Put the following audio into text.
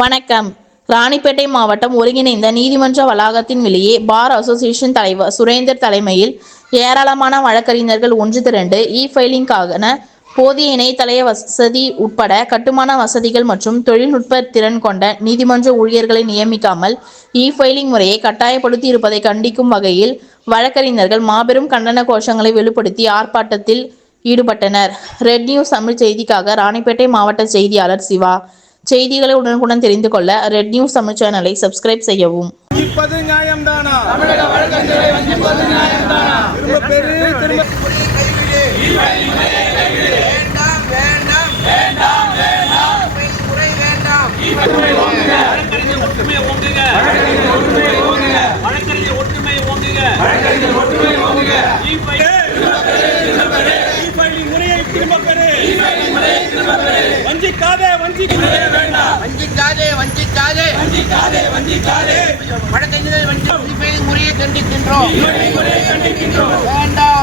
வணக்கம். ராணிப்பேட்டை மாவட்டம் ஒருங்கிணைந்த நீதிமன்ற வளாகத்தின் வெளியே பார் அசோசியேஷன் தலைவர் சுரேந்தர் தலைமையில் ஏராளமான வழக்கறிஞர்கள் ஒன்று திரண்டு இ ஃபைலிங்கான போதிய இணையதள வசதி உட்பட கட்டுமான வசதிகள் மற்றும் தொழில்நுட்ப திறன் கொண்ட நீதிமன்ற ஊழியர்களை நியமிக்காமல் இ ஃபைலிங் முறையை கட்டாயப்படுத்தி இருப்பதை கண்டிக்கும் வகையில் வழக்கறிஞர்கள் மாபெரும் கண்டன கோஷங்களை வெளிப்படுத்தி ஆர்ப்பாட்டத்தில் ஈடுபட்டனர். ரெட் நியூஸ் தமிழ் செய்திக்காக ராணிப்பேட்டை மாவட்ட செய்தியாளர் சிவா. செய்திகளை உடனுக்குடன் தெரிந்து கொள்ள ரெட் நியூஸ் தமிழ் சேனலை சப்ஸ்கிரைப் செய்யவும் திரும்ப திரும்ப முறையை திரும்பப் பெறு வஞ்சிக்காதே வஞ்சிக்காதே வேண்டாம். வஞ்சிக்காதே வஞ்சிக்காதே. வஞ்சிக்காதே வஞ்சிக்காதே. வஞ்சி முறையை கண்டிக்கின்றோம். வேண்டாம்.